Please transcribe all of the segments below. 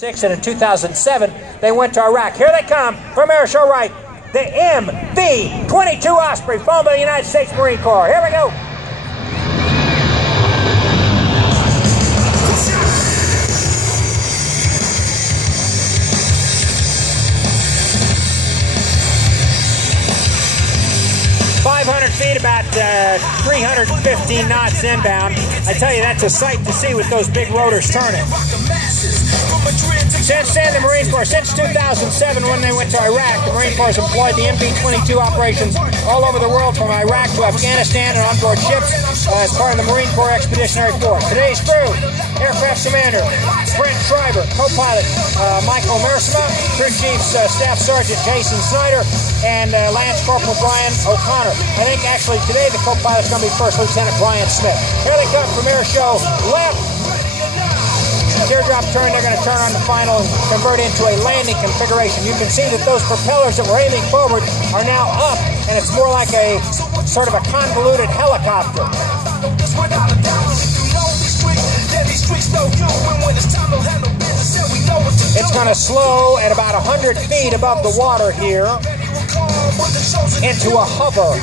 And in 2007, they went to Iraq. Here they come from Air Show Right, the V-22 Osprey, flown by the United States Marine Corps. Here we go. Feet, about 315 knots inbound. I tell you, that's a sight to see with those big rotors turning. Since then, the Marine Corps, since 2007 when they went to Iraq, the Marine Corps has employed the MV-22 operations all over the world, from Iraq to Afghanistan, and onboard ships as part of the Marine Corps Expeditionary Force. Today's crew: Aircraft Commander Brent Schreiber, Co-Pilot Michael Mersma, Crew Chief Staff Sergeant Jason Snyder, and Lance Corporal Brian O'Connor. I think actually today the co-pilot's going to be First Lieutenant Brian Smith. Here they come from Air Show Left. Teardrop turn, they're going to turn on the final and convert into a landing configuration. You can see that those propellers that were aiming forward are now up, and it's more like a sort of a convoluted helicopter. It's going to slow at about 100 feet above the water here into a hover.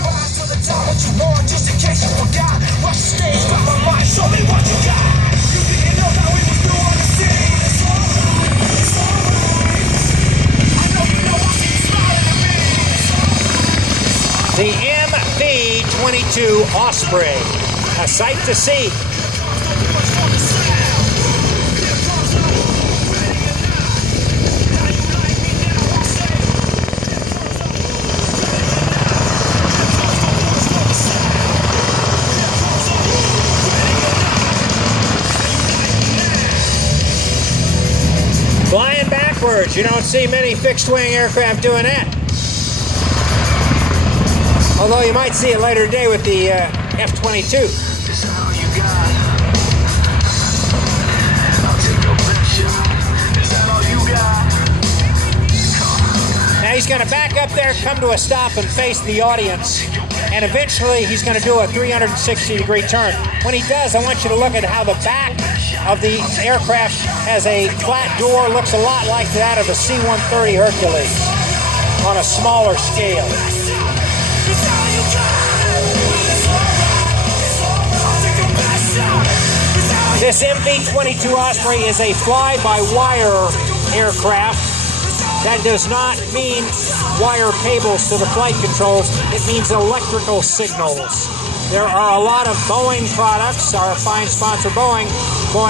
The MV-22 Osprey, a sight to see. Flying backwards, you don't see many fixed-wing aircraft doing that. Although you might see it later today with the F-22. Now he's going to back up there, come to a stop, and face the audience. And eventually he's going to do a 360-degree turn. When he does, I want you to look at how the back of the aircraft has a flat door, looks a lot like that of a C-130 Hercules on a smaller scale. This MV-22 Osprey is a fly-by-wire aircraft. That does not mean wire cables to the flight controls. It means electrical signals. There are a lot of Boeing products, our fine sponsor Boeing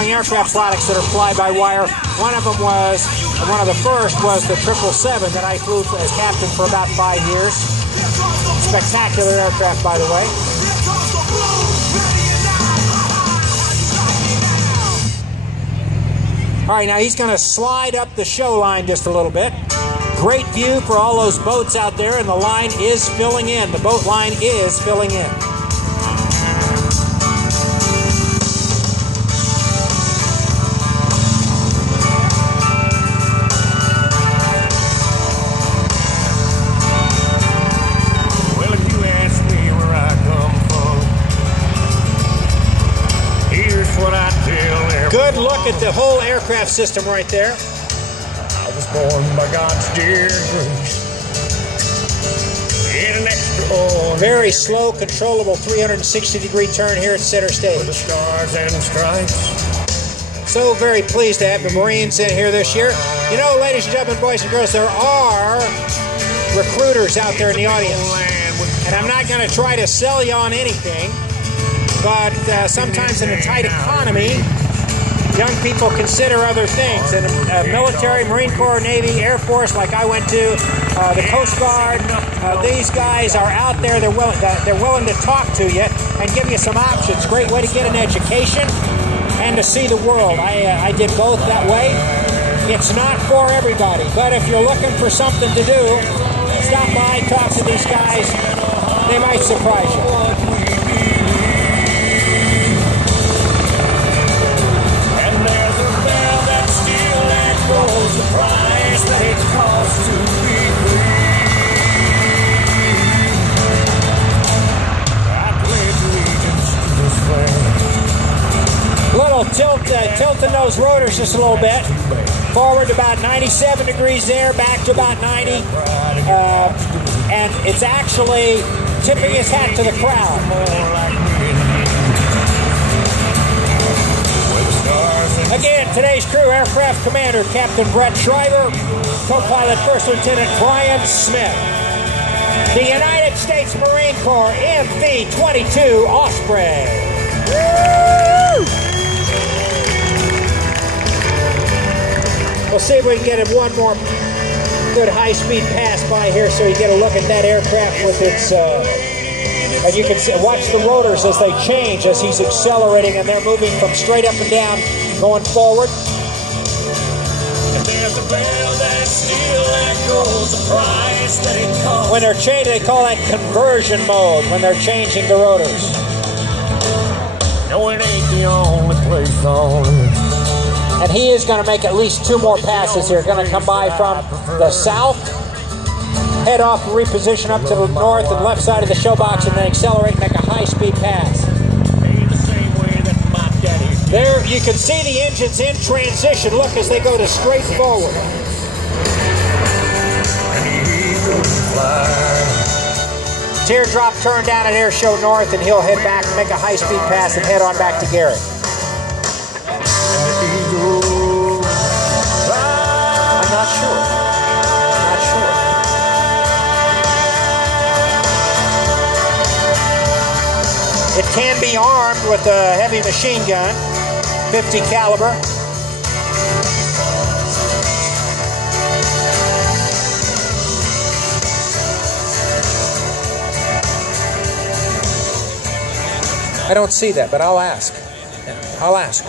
aircraft products that are fly-by-wire. One of them was, one of the first was the 777 that I flew as captain for about 5 years. Spectacular aircraft, by the way. All right, now he's going to slide up the show line just a little bit. Great view for all those boats out there, and the line is filling in. The boat line is filling in. Well, if you ask me where I come from, here's what I tell everyone. Good look at the whole aircraft system right there. I was born by God's dear grace in an extraordinary. Very slow, controllable 360-degree turn here at center stage. The stars and stripes. So very pleased to have the Marines in here this year. You know, ladies and gentlemen, boys and girls, there are recruiters out there in the audience. And I'm not going to try to sell you on anything, but sometimes in a tight economy, young people consider other things. And military, Marine Corps, Navy, Air Force, like I went to, the Coast Guard, these guys are out there. They're willing to talk to you and give you some options. Great way to get an education and to see the world. I did both that way. It's not for everybody, but if you're looking for something to do, stop by, talk to these guys. They might surprise you. The price that it costs to be free. I pledge allegiance to this flag. Little tilting those rotors just a little bit. forward to about 97 degrees there, back to about 90. And it's actually tipping his hat to the crowd. Again, today's crew, Aircraft Commander Captain Brett Schreiber, Co-Pilot First Lieutenant Brian Smith. The United States Marine Corps V-22 Osprey. Woo! We'll see if we can get him one more good high-speed pass by here so you get a look at that aircraft with its... and you can see, watch the rotors as they change as he's accelerating, and they're moving from straight up and down, going forward. When they're changing, they call that conversion mode, when they're changing the rotors. No, it ain't the only place on earth. And he is going to make at least 2 more passes here. Going to come by from the south, head off, reposition up to the north and left side of the showbox, and then accelerate and make a high-speed pass. There, you can see the engines in transition. Look as they go to straight forward. Teardrop turn down at Air Show North, and he'll head back, make a high-speed pass, and head on back to Gary. I'm not sure. Not sure. It can be armed with a heavy machine gun, 50 caliber. I don't see that, but I'll ask. I'll ask.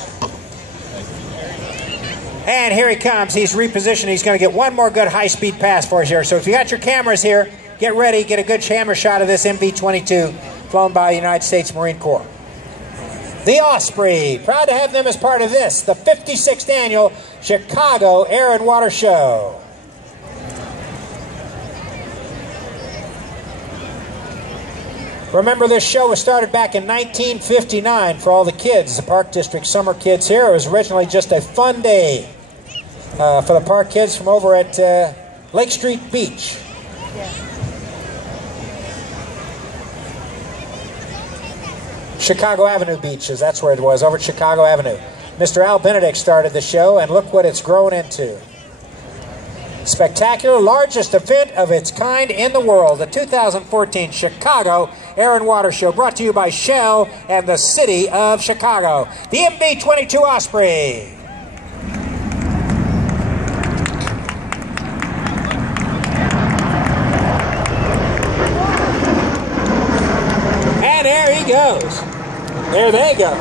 And here he comes. He's repositioned. He's going to get one more good high-speed pass for us here. So if you got your cameras here, get ready. Get a good camera shot of this MV-22 flown by the United States Marine Corps. The Osprey. Proud to have them as part of this, the 56th Annual Chicago Air and Water Show. Remember, this show was started back in 1959 for all the kids, the Park District summer kids here. It was originally just a fun day for the park kids from over at Lake Street Beach. Chicago Avenue Beaches, that's where it was, over at Chicago Avenue. Mr. Al Benedict started the show, and look what it's grown into. Spectacular, largest event of its kind in the world, the 2014 Chicago Air and Water Show, brought to you by Shell and the City of Chicago. The MV-22 Osprey. And there he goes. There they go.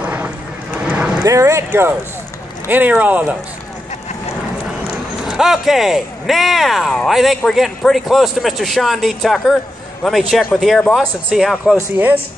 There it goes. Any or all of those. Okay, now I think we're getting pretty close to Mr. Sean D. Tucker. Let me check with the air boss and see how close he is.